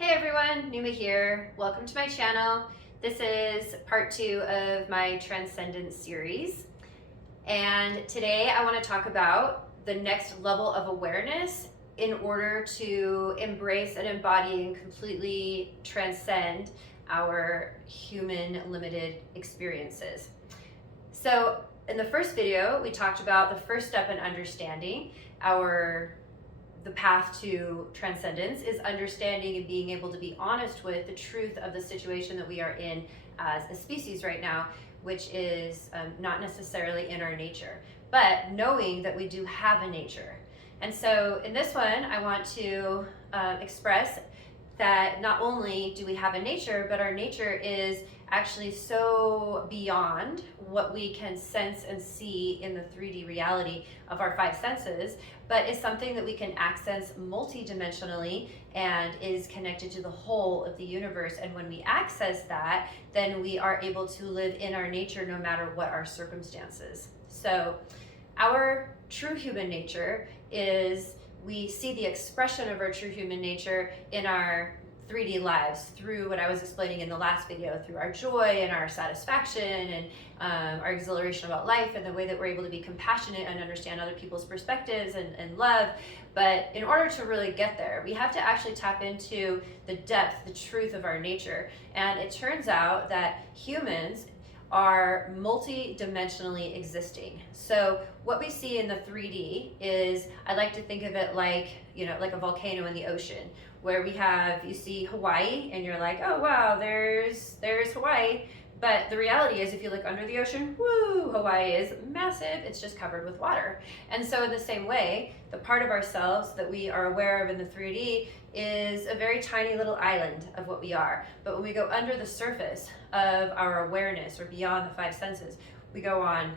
Hey everyone, Pneuma here. Welcome to my channel. This is part 2 of my Transcendence series. And today I want to talk about the next level of awareness in order to embrace and embody and completely transcend our human limited experiences. So in the first video, we talked about the first step in understanding the path to transcendence is understanding and being able to be honest with the truth of the situation that we are in as a species right now, which is not necessarily in our nature, but knowing that we do have a nature. And so in this one, I want to express that not only do we have a nature, but our nature is actually so beyond what we can sense and see in the 3D reality of our 5 senses, but is something that we can access multidimensionally and is connected to the whole of the universe. And when we access that, then we are able to live in our nature no matter what our circumstances. So our true human nature is, we see the expression of our true human nature in our 3D lives through what I was explaining in the last video, through our joy and our satisfaction and our exhilaration about life and the way that we're able to be compassionate and understand other people's perspectives and love. But in order to really get there, we have to actually tap into the depth, the truth of our nature. And it turns out that humans are multi-dimensionally existing. So what we see in the 3D is, I like to think of it like, like a volcano in the ocean, where you see Hawaii and you're like, oh wow, there's Hawaii. But the reality is, if you look under the ocean, woo, Hawaii is massive. It's just covered with water. And so in the same way, the part of ourselves that we are aware of in the 3D is a very tiny little island of what we are. But when we go under the surface of our awareness or beyond the 5 senses, we go on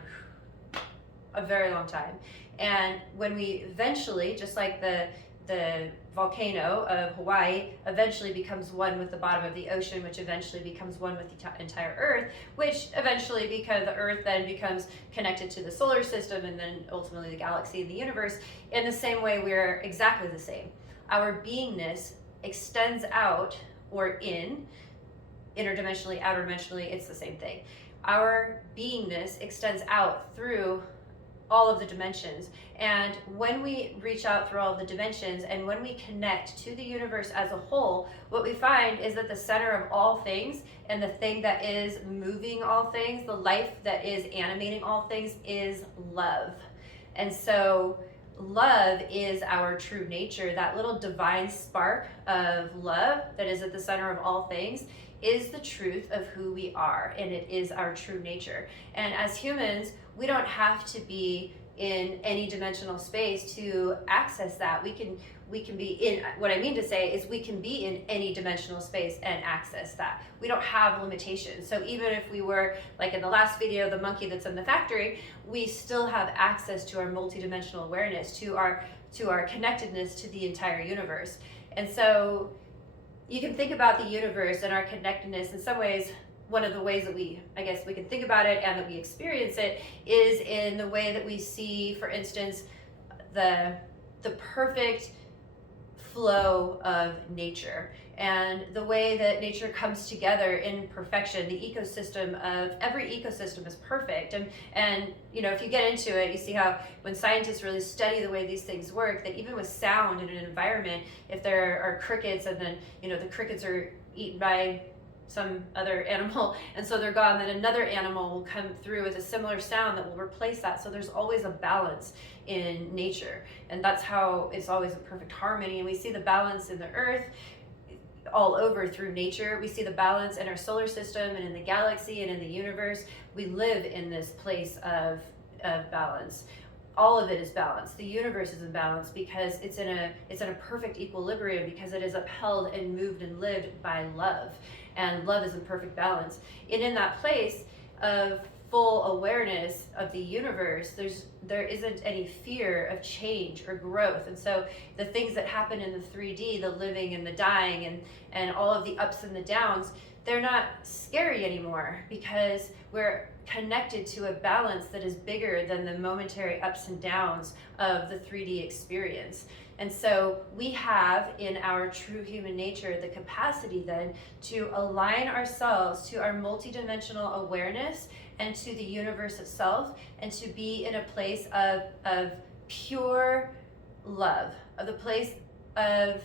a very long time. And when we eventually, just like the volcano of Hawaii eventually becomes one with the bottom of the ocean, which eventually becomes one with the entire Earth, which eventually, because the Earth then becomes connected to the solar system and then ultimately the galaxy and the universe. In the same way, we're exactly the same. Our beingness extends out or interdimensionally, outer dimensionally, it's the same thing. Our beingness extends out through all of the dimensions. And when we reach out through all of the dimensions and when we connect to the universe as a whole, what we find is that the center of all things and the thing that is moving all things, the life that is animating all things, is love. And so love is our true nature. That little divine spark of love that is at the center of all things is the truth of who we are, and it is our true nature. And as humans, we don't have to be in any dimensional space to access that. We can be in, what I mean to say is we can be in any dimensional space and access that. We don't have limitations. So even if we were, like in the last video, the monkey that's in the factory, we still have access to our multidimensional awareness, to our connectedness to the entire universe. And so you can think about the universe and our connectedness in some ways. One of the ways that we can think about it and that we experience it is in the way that we see, for instance, the perfect flow of nature and the way that nature comes together in perfection. The ecosystem of every ecosystem is perfect. And if you get into it, you see how when scientists really study the way these things work, that even with sound in an environment, if there are crickets and then, the crickets are eaten by some other animal and so they're gone, then another animal will come through with a similar sound that will replace that. So there's always a balance in nature, and that's how it's always a perfect harmony. And we see the balance in the earth all over through nature. We see the balance in our solar system and in the galaxy and in the universe. We live in this place of balance. All of it is balanced. The universe is in balance because it's in a perfect equilibrium, because it is upheld and moved and lived by love. And love is in perfect balance. And in that place of full awareness of the universe, there isn't any fear of change or growth. And so the things that happen in the 3D, the living and the dying and all of the ups and the downs, they're not scary anymore, because we're connected to a balance that is bigger than the momentary ups and downs of the 3D experience. And so we have in our true human nature the capacity then to align ourselves to our multidimensional awareness and to the universe itself, and to be in a place of pure love, of the place of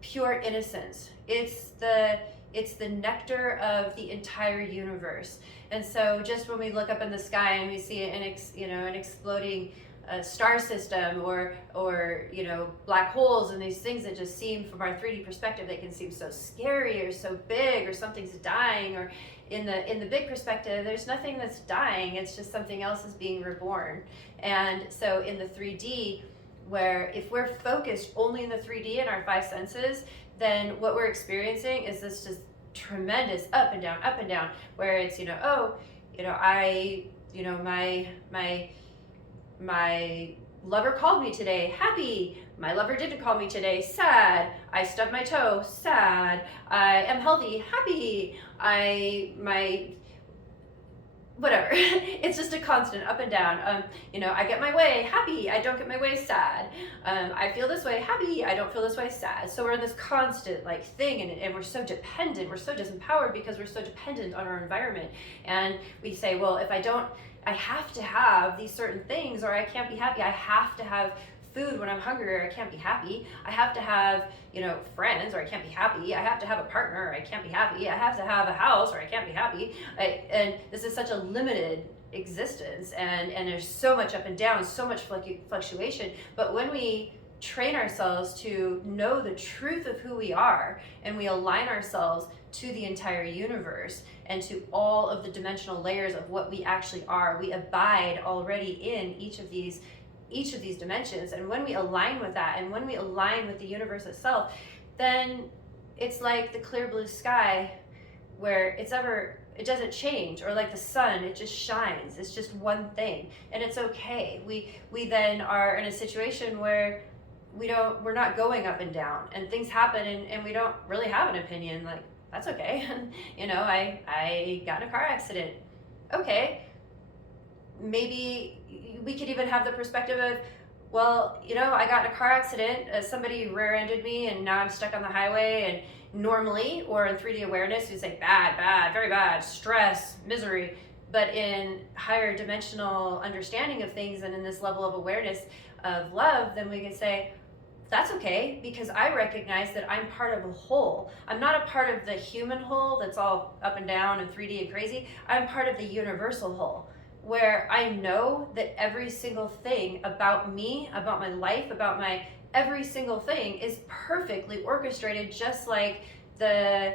pure innocence. It's the nectar of the entire universe. And so just when we look up in the sky and we see an exploding star system, or black holes and these things that just seem, from our 3D perspective, they can seem so scary or so big, or something's dying, or in the big perspective, there's nothing that's dying, it's just something else is being reborn. And so in the 3D, where if we're focused only in the 3D and our 5 senses, then what we're experiencing is this just tremendous up and down, where it's, my lover called me today, happy. My lover didn't call me today, sad. I stubbed my toe, sad. I am healthy, happy. Whatever. It's just a constant up and down. I get my way, happy. I don't get my way, sad. I feel this way, happy. I don't feel this way, sad. So we're in this constant thing, and we're so dependent. We're so disempowered because we're so dependent on our environment. And we say, well, if I don't, I have to have these certain things, or I can't be happy. I have to have food when I'm hungry, or I can't be happy. I have to have, friends, or I can't be happy. I have to have a partner, or I can't be happy. I have to have a house, or I can't be happy. And this is such a limited existence, and there's so much up and down, so much fluctuation. But when we train ourselves to know the truth of who we are, and we align ourselves to the entire universe and to all of the dimensional layers of what we actually are, we abide already in each of these dimensions. And when we align with that, and when we align with the universe itself, then it's like the clear blue sky, where it doesn't change, or like the sun, it just shines. It's just one thing, and it's okay. We then are in a situation where we're not going up and down, and things happen, and we don't really have an opinion. That's okay. I got in a car accident. Okay. Maybe we could even have the perspective of, well, I got in a car accident, somebody rear-ended me, and now I'm stuck on the highway. And normally, or in 3D awareness, you say bad, very bad, stress, misery. But in higher dimensional understanding of things, and in this level of awareness of love, then we can say, that's okay, because I recognize that I'm part of a whole. I'm not a part of the human whole that's all up and down and 3D and crazy. I'm part of the universal whole, where I know that every single thing about me, about my life, about my every single thing is perfectly orchestrated, just like the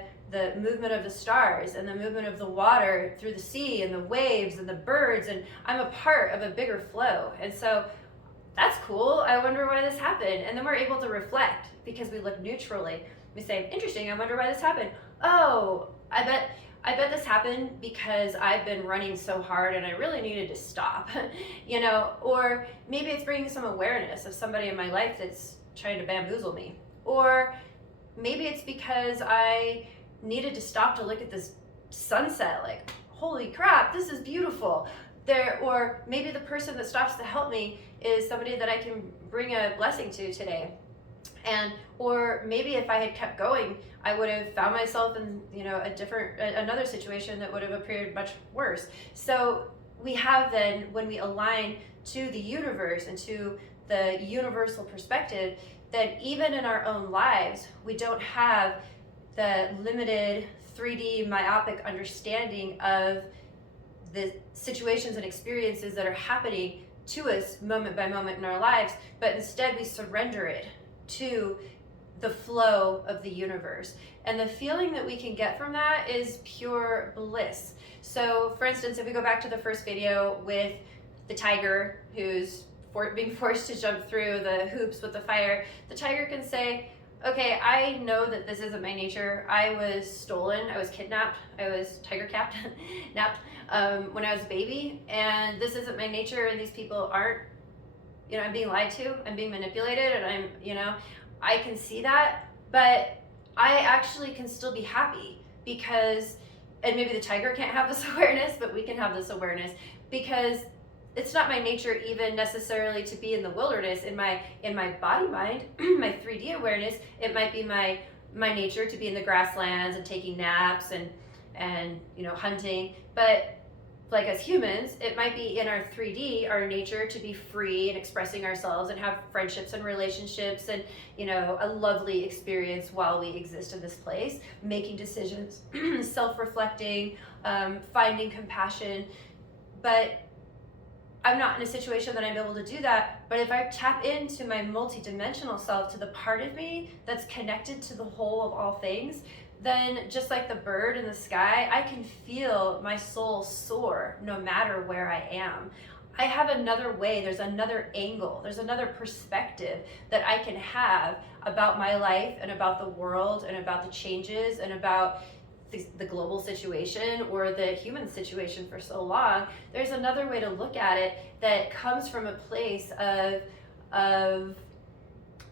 movement of the stars and the movement of the water through the sea and the waves and the birds, and I'm a part of a bigger flow. And so that's cool. I wonder why this happened. And then we're able to reflect, because we look neutrally. We say, interesting, I wonder why this happened. Oh, I bet this happened because I've been running so hard and I really needed to stop. Or maybe it's bringing some awareness of somebody in my life that's trying to bamboozle me. Or maybe it's because I needed to stop to look at this sunset, holy crap, this is beautiful. Or maybe the person that stops to help me is somebody that I can bring a blessing to today. Or maybe if I had kept going, I would have found myself in another situation that would have appeared much worse. So we have then, when we align to the universe and to the universal perspective, that even in our own lives, we don't have the limited 3D myopic understanding of the situations and experiences that are happening to us moment by moment in our lives, but instead we surrender it to the flow of the universe. And the feeling that we can get from that is pure bliss. So for instance, if we go back to the first video with the tiger who's being forced to jump through the hoops with the fire, the tiger can say, okay, I know that this isn't my nature. I was stolen, I was kidnapped, I was tiger capped, napped when I was a baby, and this isn't my nature, and these people aren't, I'm being lied to, I'm being manipulated, and I can see that, but I actually can still be happy, because and maybe the tiger can't have this awareness, but we can have this awareness, because it's not my nature even necessarily to be in the wilderness. In my body mind, my 3D awareness, it might be my nature to be in the grasslands and taking naps and hunting. But like as humans, it might be in our 3D, our nature to be free and expressing ourselves and have friendships and relationships and a lovely experience while we exist in this place, making decisions, self-reflecting, finding compassion. But I'm not in a situation that I'm able to do that. But if I tap into my multidimensional self, to the part of me that's connected to the whole of all things, then just like the bird in the sky, I can feel my soul soar no matter where I am. I have another way, there's another angle, there's another perspective that I can have about my life and about the world and about the changes and about the global situation or the human situation for so long. There's another way to look at it that comes from a place of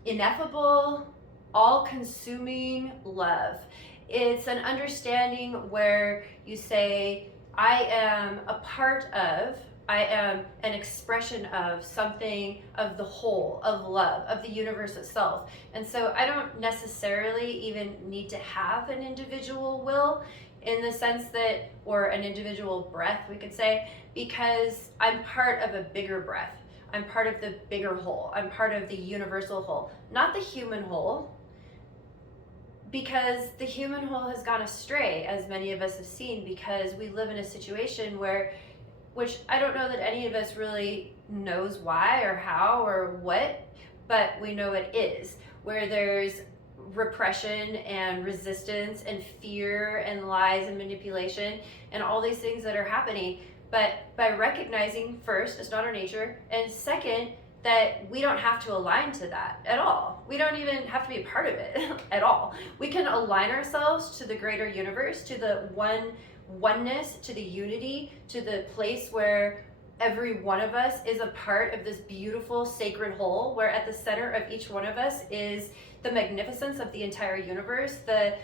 ineffable, all-consuming love. It's an understanding where you say, I am a part of, I am an expression of something, of the whole, of love, of the universe itself. And so I don't necessarily even need to have an individual will, in the sense that, or an individual breath, we could say, because I'm part of a bigger breath. I'm part of the bigger whole. I'm part of the universal whole, not the human whole. Because the human whole has gone astray, as many of us have seen, because we live in a situation which I don't know that any of us really knows why or how or what, but we know it is, where there's repression and resistance and fear and lies and manipulation and all these things that are happening. But by recognizing, first, it's not our nature, and second, that we don't have to align to that at all. We don't even have to be a part of it at all. We can align ourselves to the greater universe, to the oneness, to the unity, to the place where every one of us is a part of this beautiful sacred whole, where at the center of each one of us is the magnificence of the entire universe, the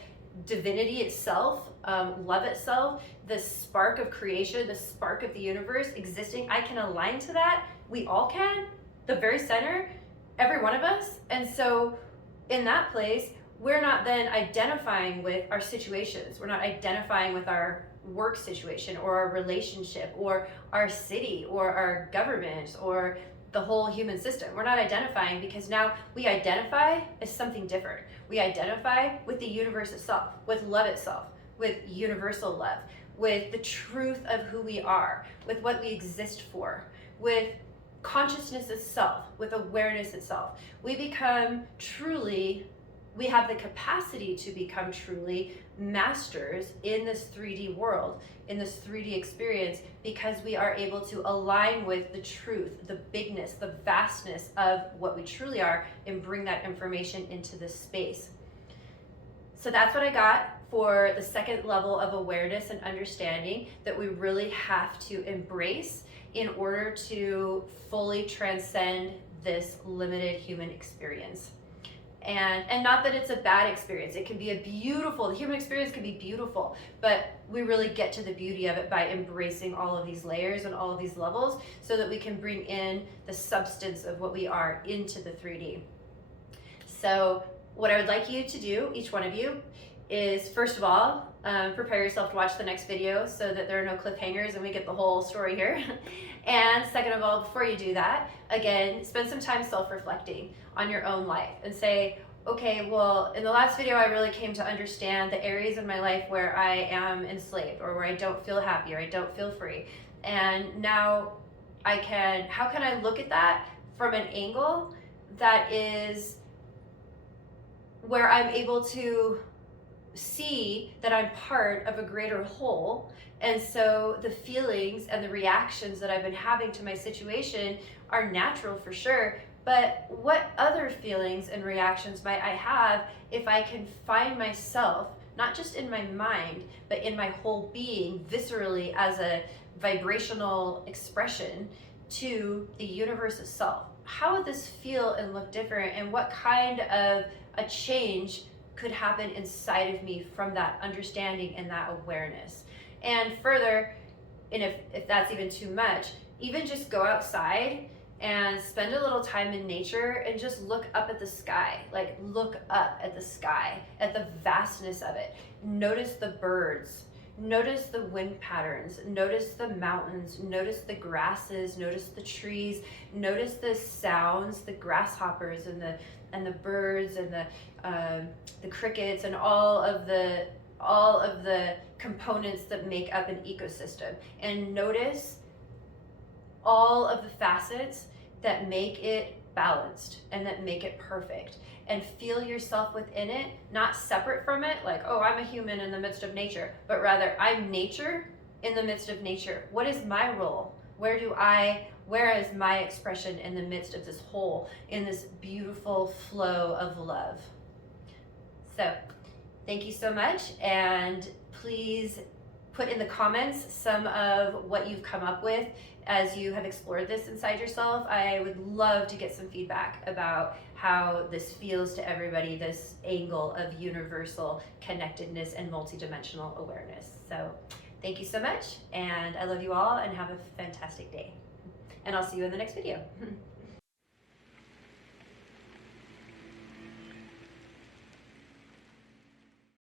divinity itself, love itself, the spark of creation, the spark of the universe existing. I can align to that. We all can. The very center, every one of us. And so in that place, we're not then identifying with our situations. We're not identifying with our work situation or our relationship or our city or our government or the whole human system. We're not identifying, because now we identify as something different. We identify with the universe itself, with love itself, with universal love, with the truth of who we are, with what we exist for, with consciousness itself, with awareness itself. We become truly, we have the capacity to become truly masters in this 3D world, in this 3D experience, because we are able to align with the truth, the bigness, the vastness of what we truly are, and bring that information into this space. So that's what I got for the second level of awareness and understanding that we really have to embrace in order to fully transcend this limited human experience. And not that it's a bad experience. It can be the human experience can be beautiful, but we really get to the beauty of it by embracing all of these layers and all of these levels, so that we can bring in the substance of what we are into the 3D. So what I would like you to do, each one of you, is first of all, prepare yourself to watch the next video so that there are no cliffhangers and we get the whole story here. And second of all, before you do that, again, spend some time self-reflecting on your own life and say, okay, well, in the last video, I really came to understand the areas in my life where I am enslaved, or where I don't feel happy, or I don't feel free. And now how can I look at that from an angle that is where I'm able to see that I'm part of a greater whole. And so the feelings and the reactions that I've been having to my situation are natural for sure, but what other feelings and reactions might I have if I can find myself, not just in my mind, but in my whole being, viscerally, as a vibrational expression to the universe itself? How would this feel and look different, and what kind of a change could happen inside of me from that understanding and that awareness? And further, and if that's even too much, even just go outside and spend a little time in nature and just look up at the sky. Like, look up at the sky, at the vastness of it. Notice the birds, notice the wind patterns, notice the mountains, notice the grasses, notice the trees, notice the sounds, the grasshoppers and the birds and the crickets and all of the components that make up an ecosystem, and notice all of the facets that make it balanced and that make it perfect, and feel yourself within it, not separate from it, like, oh, I'm a human in the midst of nature, but rather I'm nature in the midst of nature. What is my role? Where is my expression in the midst of this whole, in this beautiful flow of love? So thank you so much, and please put in the comments some of what you've come up with as you have explored this inside yourself. I would love to get some feedback about how this feels to everybody, this angle of universal connectedness and multidimensional awareness. So thank you so much, and I love you all, and have a fantastic day. And I'll see you in the next video.